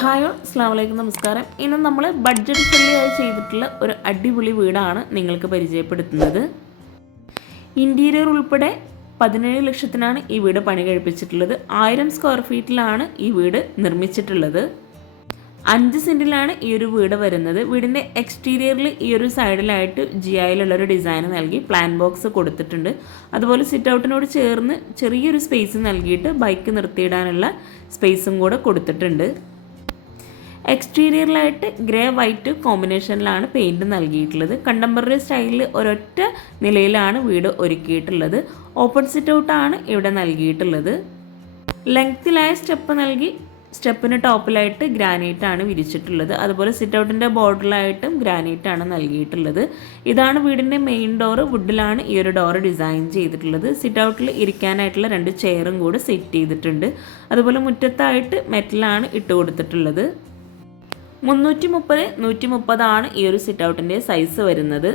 Hi all, അസ്സലാമു അലൈക്കും, നമസ്കാരം. ഇന്ന് നമ്മൾ ബഡ്ജറ്റ് ഫ്രണ്ട്ലി ആയി ചെയ്തിട്ടുള്ള ഒരു അടിപൊളി വീടാണ് നിങ്ങൾക്ക് പരിചയപ്പെടുത്തുന്നത്. ഇൻറ്റീരിയർ ഉൾപ്പെടെ 17 ലക്ഷത്തിനാണ് ഈ വീട് പണി കഴിപ്പിച്ചിട്ടുള്ളത്. 1000 സ്ക്വയർ ഫീറ്റിലാണ് ഈ വീട് നിർമ്മിച്ചിട്ടുള്ളത്. 5 സെൻറ്റിലാണ് ഈ ഒരു വീട് വരുന്നത്. വീടിൻ്റെ എക്സ്റ്റീരിയറിൽ ഈ ഒരു സൈഡിലായിട്ട് ജിഐയിലുള്ളൊരു ഡിസൈൻ നൽകി പ്ലാൻ ബോക്സ് കൊടുത്തിട്ടുണ്ട്. അതുപോലെ സിറ്റ് ഔട്ടിനോട് ചേർന്ന് ചെറിയൊരു സ്പേസ് നൽകിയിട്ട് ബൈക്ക് നിർത്തിയിടാനുള്ള സ്പേസും കൂടെ കൊടുത്തിട്ടുണ്ട്. എക്സ്റ്റീരിയറിലായിട്ട് ഗ്രേ വൈറ്റ് കോമ്പിനേഷനിലാണ് പെയിൻറ് നൽകിയിട്ടുള്ളത്. കണ്ടംപററി സ്റ്റൈലിൽ ഒരൊറ്റ നിലയിലാണ് വീട് ഒരുക്കിയിട്ടുള്ളത്. ഓപ്പൺ സിറ്റ് ഔട്ടാണ് ഇവിടെ നൽകിയിട്ടുള്ളത്. ലെങ്തിലായ സ്റ്റെപ്പ് നൽകി സ്റ്റെപ്പിന് ടോപ്പിലായിട്ട് ഗ്രാനൈറ്റാണ് വിരിച്ചിട്ടുള്ളത്. അതുപോലെ സിറ്റ് ഔട്ടിൻ്റെ ബോർഡറിലായിട്ടും ഗ്രാനൈറ്റാണ് നൽകിയിട്ടുള്ളത്. ഇതാണ് വീടിൻ്റെ മെയിൻ ഡോറ്. വുഡിലാണ് ഈ ഒരു ഡോറ് ഡിസൈൻ ചെയ്തിട്ടുള്ളത്. സിറ്റ് ഔട്ടിൽ ഇരിക്കാനായിട്ടുള്ള 2 ചെയറും കൂടെ സെറ്റ് ചെയ്തിട്ടുണ്ട്. അതുപോലെ മുറ്റത്തായിട്ട് മെറ്റലാണ് ഇട്ട് കൊടുത്തിട്ടുള്ളത്. 330x130 ഈ ഒരു സിറ്റ് ഔട്ടിൻ്റെ സൈസ് വരുന്നത്.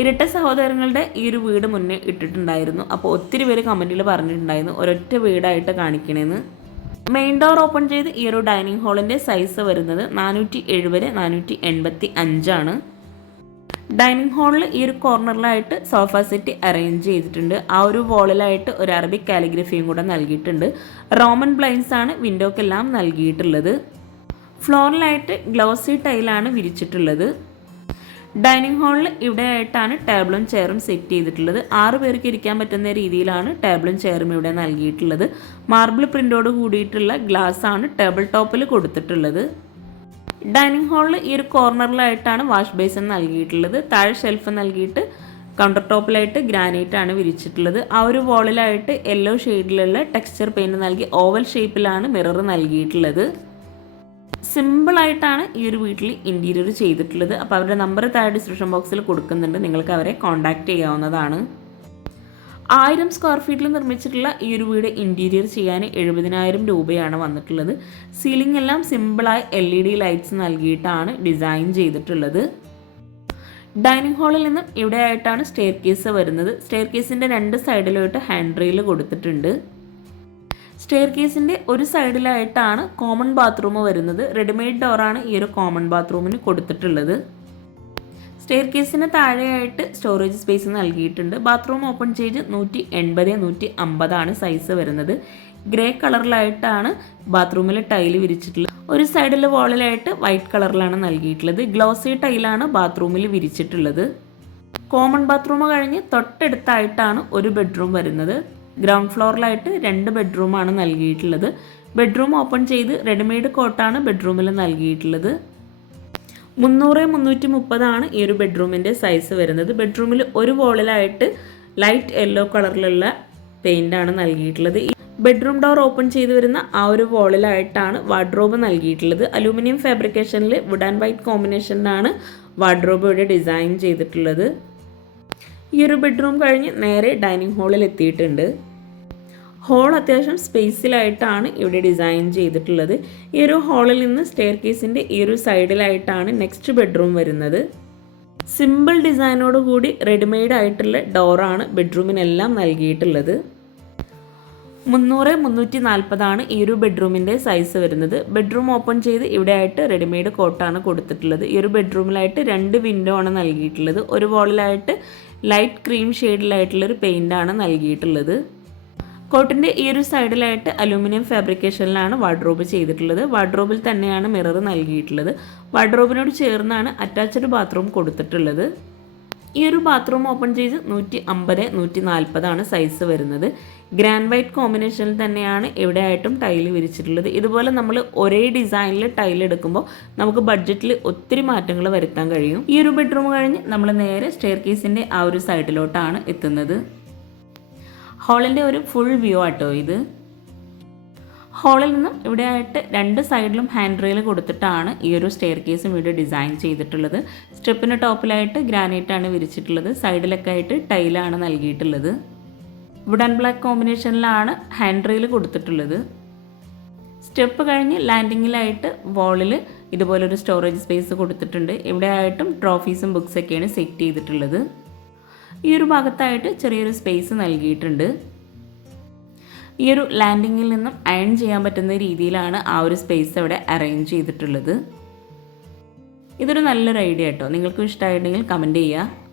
ഇരട്ട സഹോദരങ്ങളുടെ ഈ ഒരു വീട് മുന്നേ ഇട്ടിട്ടുണ്ടായിരുന്നു. അപ്പോൾ ഒത്തിരി പേര് കമൻറ്റിൽ പറഞ്ഞിട്ടുണ്ടായിരുന്നു ഒരൊറ്റ വീടായിട്ട് കാണിക്കണേന്ന്. മെയിൻ ഡോർ ഓപ്പൺ ചെയ്ത് ഈ ഒരു ഡൈനിങ് ഹാളിൻ്റെ സൈസ് വരുന്നത് 470x485. ഡൈനിങ് ഹാളിൽ ഈ ഒരു കോർണറിലായിട്ട് സോഫ സെറ്റ് അറേഞ്ച് ചെയ്തിട്ടുണ്ട്. ആ ഒരു വോളിലായിട്ട് ഒരു അറബിക് കാലിഗ്രഫിയും കൂടെ നൽകിയിട്ടുണ്ട്. റോമൻ ബ്ലൈൻസ് ആണ് വിൻഡോക്കെല്ലാം നൽകിയിട്ടുള്ളത്. ഫ്ലോറിലായിട്ട് ഗ്ലോസി ടൈലാണ് വിരിച്ചിട്ടുള്ളത്. ഡൈനിങ് ഹാളിൽ ഇവിടെ ആയിട്ടാണ് ടേബിളും ചെയറും സെറ്റ് ചെയ്തിട്ടുള്ളത്. 6 പേർക്ക് ഇരിക്കാൻ പറ്റുന്ന രീതിയിലാണ് ടേബിളും ചെയറും ഇവിടെ നൽകിയിട്ടുള്ളത്. മാർബിൾ പ്രിൻ്റോട് കൂടിയിട്ടുള്ള ഗ്ലാസ് ആണ് ടേബിൾ ടോപ്പിൽ കൊടുത്തിട്ടുള്ളത്. ഡൈനിങ് ഹാളിൽ ഈ ഒരു കോർണറിലായിട്ടാണ് വാഷ് ബേസിൻ നൽകിയിട്ടുള്ളത്. താഴെ ഷെൽഫ് നൽകിയിട്ട് കൗണ്ടർ ടോപ്പിലായിട്ട് ഗ്രാനൈറ്റ് ആണ് വിരിച്ചിട്ടുള്ളത്. ആ ഒരു വോളിലായിട്ട് യെല്ലോ ഷെയ്ഡിലുള്ള ടെക്സ്ചർ പെയിൻറ് നൽകി ഓവൽ ഷേപ്പിലാണ് മിറർ നൽകിയിട്ടുള്ളത്. സിമ്പിളായിട്ടാണ് ഈ ഒരു വീട്ടിൽ ഇൻറ്റീരിയർ ചെയ്തിട്ടുള്ളത്. അപ്പോൾ അവരുടെ നമ്പർ താഴെ ഡിസ്ക്രിപ്ഷൻ ബോക്സിൽ കൊടുക്കുന്നുണ്ട്. നിങ്ങൾക്ക് അവരെ കോൺടാക്റ്റ് ചെയ്യാവുന്നതാണ്. 1000 സ്ക്വയർ ഫീറ്റിൽ നിർമ്മിച്ചിട്ടുള്ള ഈ ഒരു വീട് ഇൻറ്റീരിയർ ചെയ്യാൻ 70,000 രൂപയാണ് വന്നിട്ടുള്ളത്. സീലിംഗ് എല്ലാം സിമ്പിളായി LED ലൈറ്റ്സ് നൽകിയിട്ടാണ് ഡിസൈൻ ചെയ്തിട്ടുള്ളത്. ഡൈനിങ് ഹാളിൽ നിന്നും ഇവിടെ ആയിട്ടാണ് സ്റ്റെയർ കേസ് വരുന്നത്. സ്റ്റെയർ കേസിൻ്റെ 2 സൈഡിലായിട്ട് ഹാൻഡ് റെയിൽ കൊടുത്തിട്ടുണ്ട്. സ്റ്റെയർ കേസിൻ്റെ ഒരു സൈഡിലായിട്ടാണ് കോമൺ ബാത്റൂം വരുന്നത്. റെഡിമെയ്ഡ് ഡോറാണ് ഈ ഒരു കോമൺ ബാത്റൂമിന് കൊടുത്തിട്ടുള്ളത്. സ്റ്റെയർ കേസിന് താഴെയായിട്ട് സ്റ്റോറേജ് സ്പേസ് നൽകിയിട്ടുണ്ട്. ബാത്റൂം ഓപ്പൺ ചെയ്ത് 180x150 സൈസ് വരുന്നത്. ഗ്രേ കളറിലായിട്ടാണ് ബാത്റൂമിൽ ടൈല് വിരിച്ചിട്ടുള്ളത്. ഒരു സൈഡിൽ വാളിലായിട്ട് വൈറ്റ് കളറിലാണ് നൽകിയിട്ടുള്ളത്. ഗ്ലോസി ടൈലാണ് ബാത്റൂമിൽ വിരിച്ചിട്ടുള്ളത്. കോമൺ ബാത്റൂം കഴിഞ്ഞ് തൊട്ടടുത്തായിട്ടാണ് ഒരു ബെഡ്റൂം വരുന്നത്. ഗ്രൗണ്ട് ഫ്ലോറിലായിട്ട് 2 ബെഡ്റൂമാണ് നൽകിയിട്ടുള്ളത്. ബെഡ്റൂം ഓപ്പൺ ചെയ്ത് റെഡിമെയ്ഡ് കോട്ടാണ് ബെഡ്റൂമിൽ നൽകിയിട്ടുള്ളത്. 300x330 ഈ ഒരു ബെഡ്റൂമിൻ്റെ സൈസ് വരുന്നത്. ബെഡ്റൂമിൽ ഒരു വോളിലായിട്ട് ലൈറ്റ് യെല്ലോ കളറിലുള്ള പെയിൻ്റാണ് നൽകിയിട്ടുള്ളത്. ബെഡ്റൂം ഡോർ ഓപ്പൺ ചെയ്ത് വരുന്ന ആ ഒരു വോളിലായിട്ടാണ് വാർഡ്രോബ് നൽകിയിട്ടുള്ളത്. അലൂമിനിയം ഫാബ്രിക്കേഷനിൽ വുഡ് ആൻഡ് വൈറ്റ് കോമ്പിനേഷനിലാണ് വാർഡ്രോബ് ഇവിടെ ഡിസൈൻ ചെയ്തിട്ടുള്ളത്. ഈ ഒരു ബെഡ്റൂം കഴിഞ്ഞ് നേരെ ഡൈനിങ് ഹാളിൽ എത്തിയിട്ടുണ്ട്. ഹാൾ അത്യാവശ്യം സ്പേസിലായിട്ടാണ് ഇവിടെ ഡിസൈൻ ചെയ്തിട്ടുള്ളത്. ഈ ഒരു ഹാളിൽ നിന്ന് സ്റ്റെയർ കേസിൻ്റെ ഈ ഒരു സൈഡിലായിട്ടാണ് നെക്സ്റ്റ് ബെഡ്റൂം വരുന്നത്. സിമ്പിൾ ഡിസൈനോട് കൂടി റെഡിമെയ്ഡ് ആയിട്ടുള്ള ഡോറാണ് ബെഡ്റൂമിനെല്ലാം നൽകിയിട്ടുള്ളത്. 300x340 ഈ ഒരു ബെഡ്റൂമിൻ്റെ സൈസ് വരുന്നത്. ബെഡ്റൂം ഓപ്പൺ ചെയ്ത് ഇവിടെ ആയിട്ട് റെഡിമെയ്ഡ് കോട്ടാണ് കൊടുത്തിട്ടുള്ളത്. ഈ ഒരു ബെഡ്റൂമിലായിട്ട് 2 വിൻഡോ ആണ് നൽകിയിട്ടുള്ളത്. ഒരു വാളിലായിട്ട് ലൈറ്റ് ക്രീം ഷെയ്ഡിലായിട്ടുള്ളൊരു പെയിൻ്റാണ് നൽകിയിട്ടുള്ളത്. കോട്ടിൻ്റെ ഈ ഒരു സൈഡിലായിട്ട് അലൂമിനിയം ഫാബ്രിക്കേഷനിലാണ് വാർഡ്രോബ് ചെയ്തിട്ടുള്ളത്. വാർഡ്രോബിൽ തന്നെയാണ് മിറർ നൽകിയിട്ടുള്ളത്. വാർഡ്രോബിനോട് ചേർന്നാണ് അറ്റാച്ച്ഡ് ബാത്റൂം കൊടുത്തിട്ടുള്ളത്. ഈ ഒരു ബാത്റൂം ഓപ്പൺ ചെയ്ത് 150x140 സൈസ് വരുന്നത്. ഗ്രാൻഡ് വൈറ്റ് കോമ്പിനേഷനിൽ തന്നെയാണ് ഇവിടെ ആയിട്ടും ടൈല് വിരിച്ചിട്ടുള്ളത്. ഇതുപോലെ നമ്മൾ ഒരേ ഡിസൈനിൽ ടൈൽ എടുക്കുമ്പോൾ നമുക്ക് ബഡ്ജറ്റിൽ ഒത്തിരി മാറ്റങ്ങൾ വരുത്താൻ കഴിയും. ഈ ഒരു ബെഡ്റൂം കഴിഞ്ഞ് നമ്മൾ നേരെ സ്റ്റെയർ കേസിൻ്റെ ആ ഒരു സൈഡിലോട്ടാണ് എത്തുന്നത്. ഹാളിൻ്റെ ഒരു ഫുൾ വ്യൂ ആട്ടോ ഇത്. ഹാളിൽ നിന്നും ഇവിടെ ആയിട്ട് 2 സൈഡിലും ഹാൻഡ് റെയിൽ കൊടുത്തിട്ടാണ് ഈ ഒരു സ്റ്റെയർ കേസും ഇവിടെ ഡിസൈൻ ചെയ്തിട്ടുള്ളത്. സ്റ്റെപ്പിന് ടോപ്പിലായിട്ട് ഗ്രാനൈറ്റാണ് വിരിച്ചിട്ടുള്ളത്. സൈഡിലൊക്കെ ആയിട്ട് ടൈലാണ് നൽകിയിട്ടുള്ളത്. വുഡ് ആൻഡ് ബ്ലാക്ക് കോമ്പിനേഷനിലാണ് ഹാൻഡ് റെയിൽ കൊടുത്തിട്ടുള്ളത്. സ്റ്റെപ്പ് കഴിഞ്ഞ് ലാൻഡിങ്ങിലായിട്ട് വാളിൽ ഇതുപോലൊരു സ്റ്റോറേജ് സ്പേസ് കൊടുത്തിട്ടുണ്ട്. ഇവിടെ ആയിട്ടും ട്രോഫീസും ബുക്സൊക്കെയാണ് സെറ്റ് ചെയ്തിട്ടുള്ളത്. ഈ ഒരു ഭാഗത്തായിട്ട് ചെറിയൊരു സ്പേസ് നൽകിയിട്ടുണ്ട്. ഈ ഒരു ലാൻഡിങ്ങിൽ നിന്നും അയൺ ചെയ്യാൻ പറ്റുന്ന രീതിയിലാണ് ആ ഒരു സ്പേസ് അവിടെ അറേഞ്ച് ചെയ്തിട്ടുള്ളത്. ഇതൊരു നല്ലൊരു ഐഡിയ കേട്ടോ. നിങ്ങൾക്കും ഇഷ്ടമായിട്ടുണ്ടെങ്കിൽ കമൻറ്റ് ചെയ്യുക.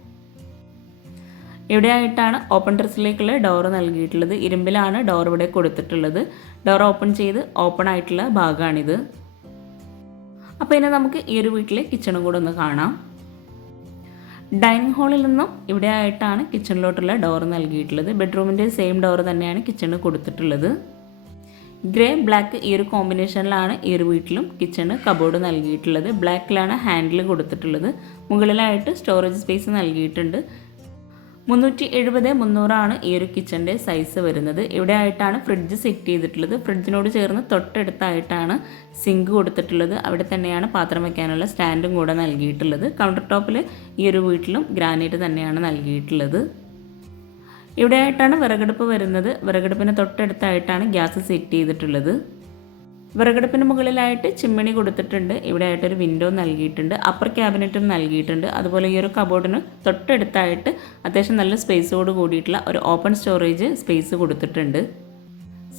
ഇവിടെയായിട്ടാണ് ഓപ്പൺ ടെറസിലേക്കുള്ള ഡോർ നൽകിയിട്ടുള്ളത്. ഇരുമ്പിലാണ് ഡോർ ഇവിടെ കൊടുത്തിട്ടുള്ളത്. ഡോർ ഓപ്പൺ ചെയ്ത് ഓപ്പൺ ആയിട്ടുള്ള ഭാഗമാണിത്. അപ്പോൾ ഇനി നമുക്ക് ഈ ഒരു വീട്ടിലെ കിച്ചണും കൂടെ ഒന്ന് കാണാം. ഡൈനിങ് ഹാളിൽ നിന്നും ഇവിടെ ആയിട്ടാണ് കിച്ചണിലോട്ടുള്ള ഡോർ നൽകിയിട്ടുള്ളത്. ബെഡ്റൂമിൻ്റെ സെയിം ഡോർ തന്നെയാണ് കിച്ചണിന് കൊടുത്തിട്ടുള്ളത്. ഗ്രേ ബ്ലാക്ക് ഈ ഒരു കോമ്പിനേഷനിലാണ് ഈ ഒരു വീട്ടിലും കിച്ചണ് കബോർഡ് നൽകിയിട്ടുള്ളത്. ബ്ലാക്കിലാണ് ഹാൻഡിൽ കൊടുത്തിട്ടുള്ളത്. മുകളിലായിട്ട് സ്റ്റോറേജ് സ്പേസ് നൽകിയിട്ടുണ്ട്. 370-300 ഈ ഒരു കിച്ചൻ്റെ സൈസ് വരുന്നത്. ഇവിടെ ആയിട്ടാണ് ഫ്രിഡ്ജ് സെറ്റ് ചെയ്തിട്ടുള്ളത്. ഫ്രിഡ്ജിനോട് ചേർന്ന് തൊട്ടടുത്തായിട്ടാണ് സിങ്ക് കൊടുത്തിട്ടുള്ളത്. അവിടെ തന്നെയാണ് പാത്രം വയ്ക്കാനുള്ള സ്റ്റാൻഡും കൂടെ നൽകിയിട്ടുള്ളത്. കൗണ്ടർ ടോപ്പിൽ ഈ ഒരു വീട്ടിലും ഗ്രാനൈറ്റ് തന്നെയാണ് നൽകിയിട്ടുള്ളത്. ഇവിടെ ആയിട്ടാണ് വിറകടുപ്പ് വരുന്നത്. വിറകടുപ്പിന് തൊട്ടടുത്തായിട്ടാണ് ഗ്യാസ് സെറ്റ് ചെയ്തിട്ടുള്ളത്. വിറകടുപ്പിന് മുകളിലായിട്ട് ചിമ്മിണി കൊടുത്തിട്ടുണ്ട്. ഇവിടെ ആയിട്ടൊരു വിൻഡോ നൽകിയിട്ടുണ്ട്. അപ്പർ ക്യാബിനറ്റും നൽകിയിട്ടുണ്ട്. അതുപോലെ ഈ ഒരു കബോർഡിന് തൊട്ടടുത്തായിട്ട് അത്യാവശ്യം നല്ല സ്പേസോട് കൂടിയിട്ടുള്ള ഒരു ഓപ്പൺ സ്റ്റോറേജ് സ്പേസ് കൊടുത്തിട്ടുണ്ട്.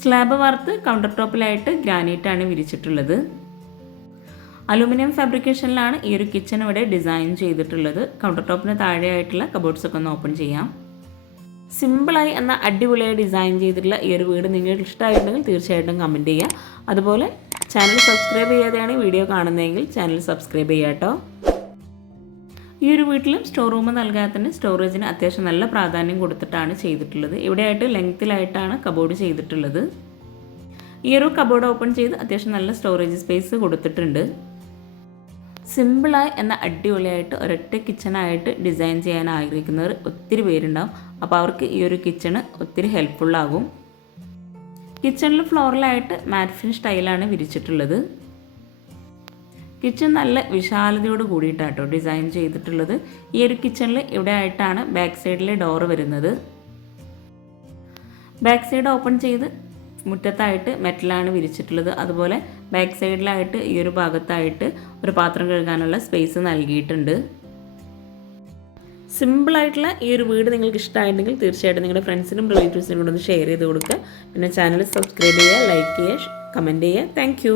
സ്ലാബ് വാർത്ത് കൗണ്ടർ ടോപ്പിലായിട്ട് ഗ്രാനൈറ്റാണ് വിരിച്ചിട്ടുള്ളത്. അലുമിനിയം ഫാബ്രിക്കേഷനിലാണ് ഈ ഒരു കിച്ചൺ ഇവിടെ ഡിസൈൻ ചെയ്തിട്ടുള്ളത്. കൗണ്ടർ ടോപ്പിന് താഴെയായിട്ടുള്ള കബോർഡ്സൊക്കെ ഒന്ന് ഓപ്പൺ ചെയ്യാം. സിമ്പിളായി എന്ന അടിപൊളിയായി ഡിസൈൻ ചെയ്തിട്ടുള്ള ഈ ഒരു വീട് നിങ്ങൾക്ക് ഇഷ്ടമായിട്ടുണ്ടെങ്കിൽ തീർച്ചയായിട്ടും കമൻറ്റ് ചെയ്യുക. അതുപോലെ ചാനൽ സബ്സ്ക്രൈബ് ചെയ്യാതെയാണ് വീഡിയോ കാണുന്നതെങ്കിൽ ചാനൽ സബ്സ്ക്രൈബ് ചെയ്യുക കേട്ടോ. ഈ ഒരു വീട്ടിലും സ്റ്റോർ റൂം നൽകാതെ തന്നെ സ്റ്റോറേജിന് അത്യാവശ്യം നല്ല പ്രാധാന്യം കൊടുത്തിട്ടാണ് ചെയ്തിട്ടുള്ളത്. ഇവിടെയായിട്ട് ലെങ്ത്തിലായിട്ടാണ് കബോർഡ് ചെയ്തിട്ടുള്ളത്. ഈ ഒരു കബോർഡ് ഓപ്പൺ ചെയ്ത് അത്യാവശ്യം നല്ല സ്റ്റോറേജ് സ്പേസ് കൊടുത്തിട്ടുണ്ട്. സിമ്പിളായി എന്ന അടിപൊളിയായിട്ട് ഒരൊറ്റ കിച്ചണായിട്ട് ഡിസൈൻ ചെയ്യാൻ ആഗ്രഹിക്കുന്നവർ ഒത്തിരി പേരുണ്ടാവും. അപ്പോൾ അവർക്ക് ഈ ഒരു കിച്ചണ് ഒത്തിരി ഹെൽപ്ഫുള്ളാകും. കിച്ചണിൽ ഫ്ലോറിലായിട്ട് മാറ്റ് ഫിനിഷ് ടൈലാണ് വിരിച്ചിട്ടുള്ളത്. കിച്ചൺ നല്ല വിശാലതയോട് കൂടിയിട്ടാട്ടോ ഡിസൈൻ ചെയ്തിട്ടുള്ളത്. ഈ ഒരു കിച്ചണിൽ ഇവിടെ ആയിട്ടാണ് ബാക്ക് സൈഡിലെ ഡോറ് വരുന്നത്. ബാക്ക് സൈഡ് ഓപ്പൺ ചെയ്ത് മുറ്റത്തായിട്ട് മെറ്റലാണ് വിരിച്ചിട്ടുള്ളത്. അതുപോലെ ബാക്ക് സൈഡിലായിട്ട് ഈ ഒരു ഭാഗത്തായിട്ട് ഒരു പാത്രം കഴുകാനുള്ള സ്പേസ് നൽകിയിട്ടുണ്ട്. സിമ്പിളായിട്ടുള്ള ഈ ഒരു വീട് നിങ്ങൾക്ക് ഇഷ്ടമായിട്ടുണ്ടെങ്കിൽ തീർച്ചയായിട്ടും നിങ്ങളുടെ ഫ്രണ്ട്സിനും റിലേറ്റീവ്സിനും കൂടെ ഒന്ന് ഷെയർ ചെയ്ത് കൊടുക്കുക. പിന്നെ ചാനൽ സബ്സ്ക്രൈബ് ചെയ്യുക, ലൈക്ക് ചെയ്യുക, കമൻറ്റ് ചെയ്യുക. താങ്ക്